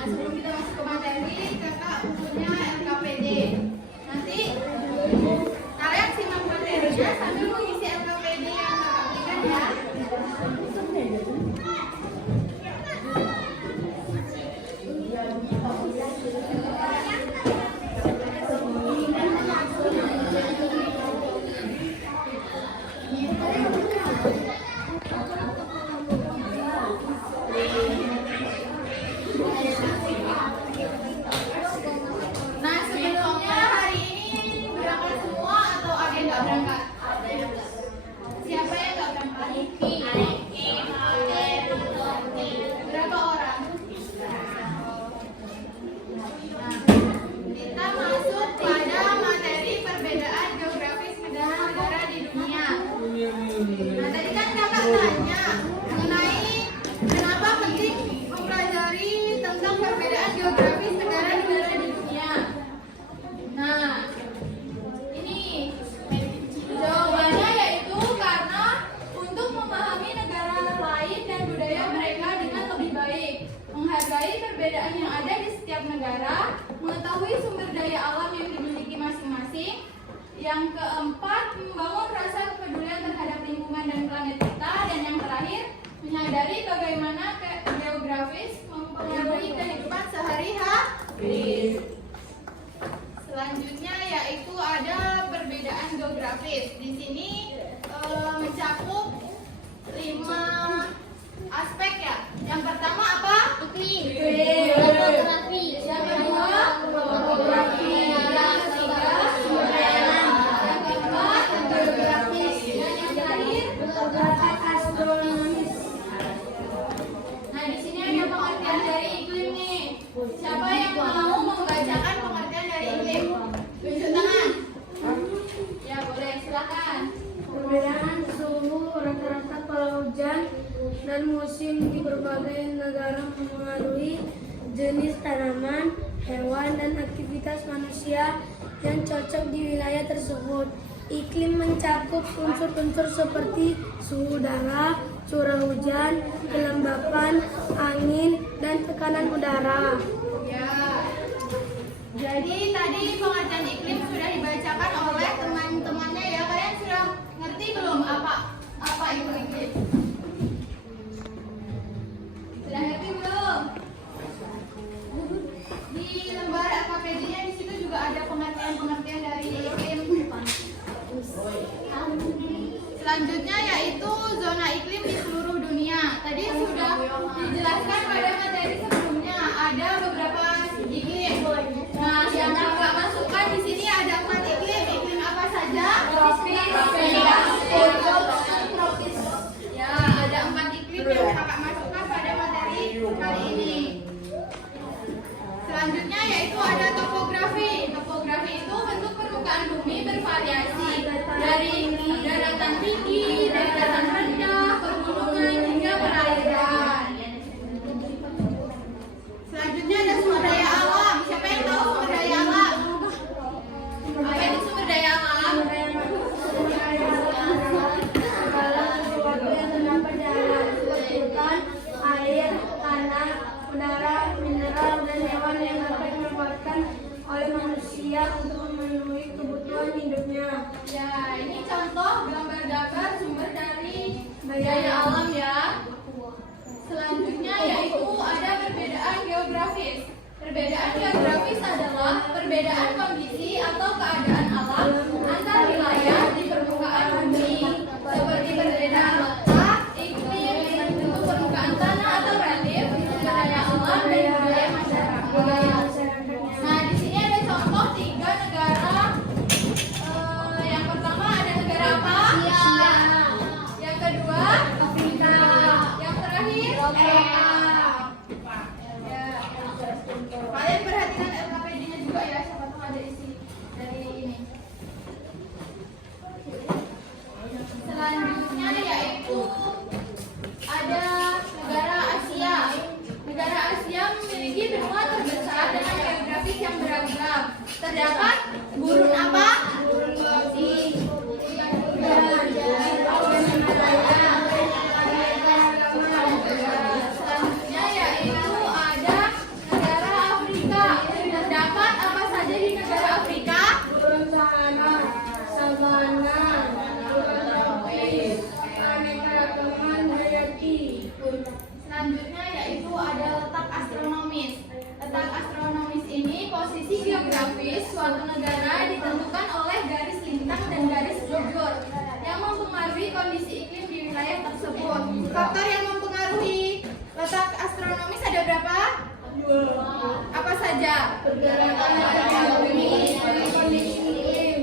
Nah, sebelum kita masuk ke materi, kakak punya LKPD. Nanti kalian simak materinya sambil mengisi LKPD yang kakak berikan ya. Nah, sebelumnya hari ini berangkat semua atau ada yang nggak berangkat? Siapa yang nggak berangkat? Berapa orang? Nah, kita masuk pada materi perbedaan geografis negara-negara di dunia. Nah, tadi kan kakak tanya mengenai kenapa penting mempelajari tentang perbedaan geografis negara-negara di dunia. Nah, ini jawabannya yaitu karena untuk memahami negara lain dan budaya mereka dengan lebih baik, menghargai perbedaan yang ada di setiap negara, mengetahui sumber daya alam yang dimiliki masing-masing. Yang keempat, membangun rasa kepedulian terhadap lingkungan dan planet kita. Dan yang terakhir, menyadari bagaimana geografis mempengaruhi kehidupan sehari-hari. Selanjutnya yaitu ada perbedaan geografis. Di sini mencakup 5 aspek ya. Yang pertama apa? Iklim. Geografi. Yang kedua, topografi. Yang ketiga, sumber daya alam. Yang keempat, geografis. Dan yang terakhir, astronomis. Nah, di sini ada pengertian dari iklim nih. Siapa yang mau membacakan pengertian dari iklim? Tunjuk tangan. Ya, boleh, silakan. Perbedaan suhu rata-rata pola hujan dan musim di berbagai negara mempengaruhi jenis tanaman, hewan, dan aktivitas manusia yang cocok di wilayah tersebut. Iklim mencakup unsur-unsur seperti suhu udara, curah hujan, kelembapan, angin, dan tekanan udara. Ya. Jadi tadi pengertian iklim sudah dibacakan oleh teman-temannya ya. Kalian sudah ngerti belum apa itu iklim? Sudah ngerti belum? Di lembar LKPD-nya di situ juga ada pengertian-pengertian dari iklim. Selanjutnya yaitu zona iklim di seluruh dunia. Tadi sudah dijelaskan pada materi sebelumnya ada beberapa iklim. Nah, yang kakak masukkan di sini ada 4 iklim. Iklim apa saja? Tropis. Ya, ada 4 iklim yang kakak masukkan pada materi kali ini. Selanjutnya yaitu ada topografi. Topografi itu bentuk permukaan bumi bervariasi dari daratan tinggi, daratan rendah, pegunungan hingga perairan. Selanjutnya ada sumber daya alam. Siapa yang tahu sumber daya alam? Apa itu sumber daya alam? Segala sesuatu yang terdapat di alam seperti hutan, air, tanah, udara, mineral, dan hewan yang dapat dimanfaatkan oleh manusia untuk memenuhi kebutuhan hidupnya. Ya, ini contoh gambar-gambar sumber dari daya alam ya. Selanjutnya yaitu ada perbedaan geografis. Perbedaan geografis adalah perbedaan kondisi atau keadaan alam antar wilayah di permukaan bumi, seperti perbedaan letak, iklim, bentuk permukaan tanah atau relief, daya alam, dan budaya masyarakat. Nah, di sini ada contoh 3 negara. Yang pertama ada negara apa? Yang kedua, Afrika. Yang terakhir, Eropa. Ya. Kalian perhatikan LKPD-nya juga ya, siapa tahu ada isi dari ini. Selanjutnya yaitu ada negara Asia. Negara Asia memiliki benua terbesar dengan geografis yang beragam. Terdapat gurun apa? Gurun Gobi. Selanjutnya yaitu ada negara geografis suatu negara ditentukan oleh garis lintang dan garis bujur yang mempengaruhi kondisi iklim di wilayah tersebut. Faktor yang mempengaruhi letak astronomis ada berapa? Apa saja? Pergerakan bumi, kondisi iklim.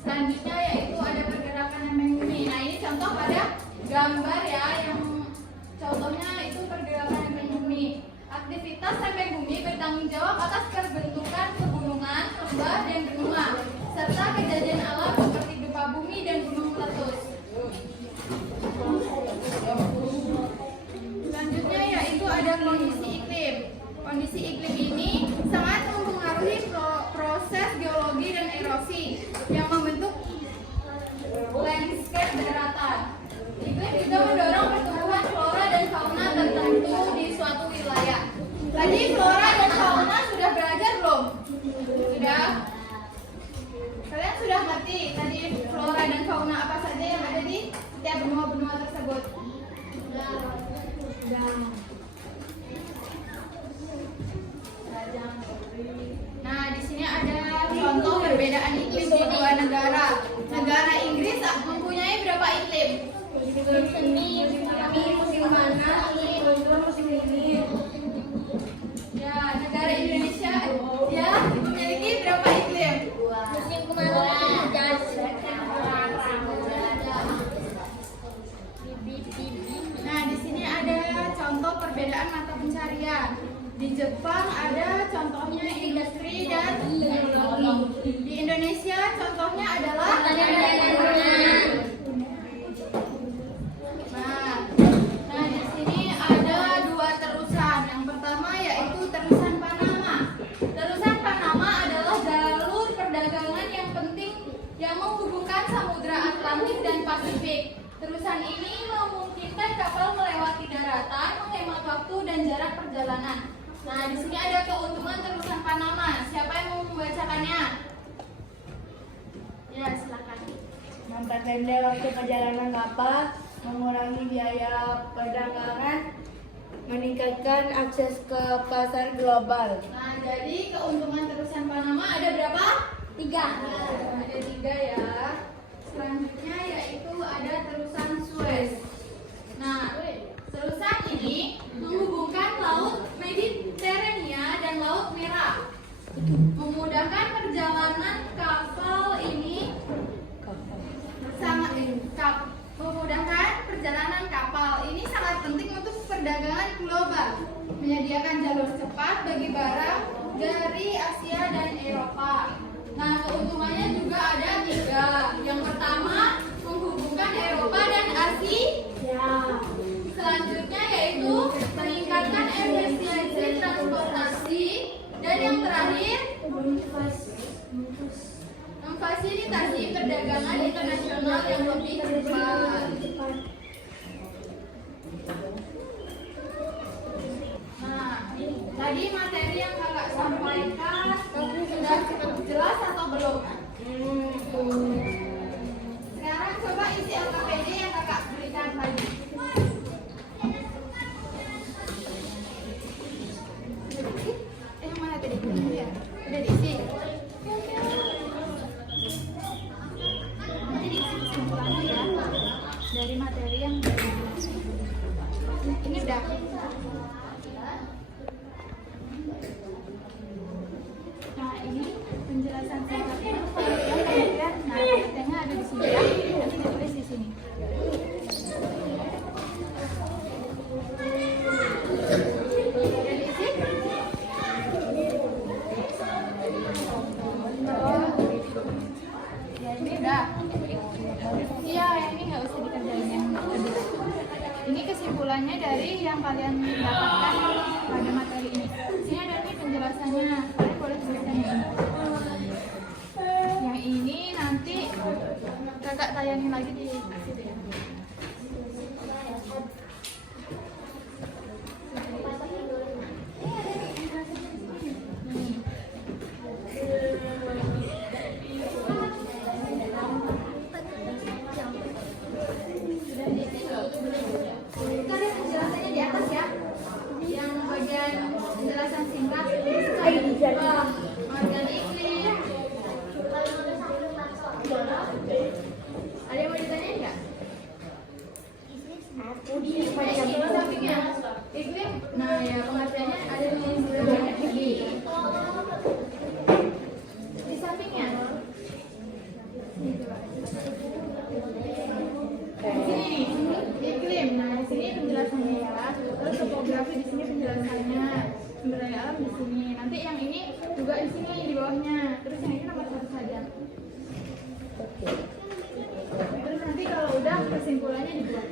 Selanjutnya yaitu ada pergerakan lempeng bumi. Nah, ini contoh pada gambar ya, yang contohnya itu pergerakan lempeng bumi. Aktivitas lempeng bumi bertanggung jawab atas terbentukan pegunungan, lembah, dan benua, serta kejadian alam seperti gempa bumi dan gunung meletus. Selanjutnya yaitu ada kondisi iklim. Kondisi iklim ini sangat mempengaruhi proses geologi dan erosi yang membentuk landscape daratan. Iklim juga mendorong pertumbuhan flora dan fauna tertentu di suatu wilayah. Tadi flora dan fauna sudah belajar belum? Sudah? Kalian sudah ngerti tadi flora dan fauna apa saja yang ada di setiap benua-benua tersebut? Nah, di sini ada contoh perbedaan iklim di dua negara. Negara Inggris mempunyai berapa iklim? Musim semi, musim panas, musim dingin. Ya, negara Indonesia ya memiliki berapa iklim? Musim kemarau, hujan. Nah, di sini ada contoh perbedaan mata pencarian. Di Jepang ada contohnya industri dan teknologi. Di Indonesia contohnya adalah Nah, di sini ada dua terusan. Yang pertama yaitu terusan Panama. Terusan Panama adalah jalur perdagangan yang penting yang menghubungkan Samudra Atlantik dan Pasifik. Terusan ini memungkinkan kapal melewati daratan, menghemat waktu dan jarak perjalanan. Nah, di sini ada keuntungan terusan Panama. Siapa yang mau membacakannya? Ya, silakan. Memperpendek waktu perjalanan kapal, mengurangi biaya perdagangan, meningkatkan akses ke pasar global. Nah, jadi keuntungan terusan Panama ada berapa? 3. Ada 3 ya. Selanjutnya yaitu ada terusan Suez. Nah, terusan ini menghubungkan laut Mediterania dan laut Merah, memudahkan perjalanan kapal ini memudahkan perjalanan kapal ini sangat penting untuk perdagangan global, menyediakan jalur cepat bagi barang dari Asia dan Eropa. Nah, keuntungannya juga ada 3. Yang pertama, menghubungkan Eropa dan Asia. Selanjutnya yaitu meningkatkan efisiensi transportasi, dan yang terakhir memfasilitasi perdagangan internasional yang lebih cepat. Nah, tadi materi yang kakak sampaikan sudah jelas atau belum? Sekarang coba isi LKPD yang kakak berikan tadi. Yang mana tadi? Ya, udah diisi. Nanti diisi kesimpulannya ya dari materi yang ini udah. Nah, ini penjelasan singkatnya. Nah, katanya ada di sini ya. Nanti ditulis di sini. Ya, ini udah. Iya, ini nggak usah dikerjain yang tadi. Ini kesimpulannya dari yang kalian dapatkan pada materi ini. Sini ada nih penjelasannya. Kalian boleh tuliskan yang ini. Yang ini nanti kakak tayangin lagi di situ ya. Yang bagian penjelasan singkat sini. Nanti yang ini juga di sini di bawahnya. Terus yang ini nomor 1 saja. Terus nanti kalau udah kesimpulannya dibuat.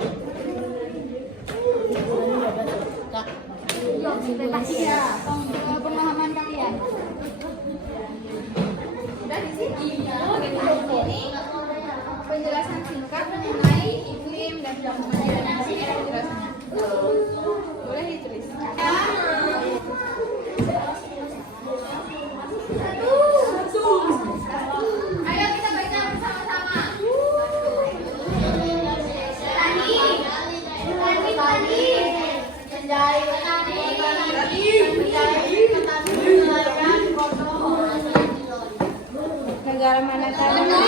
Iya, pemahaman kalian. Udah di sini. Ini penjelasan singkat mengenai iklim dan penjelasannya. Boleh ditulis. Ayo kita baca bersama-sama. Negara mana tadi?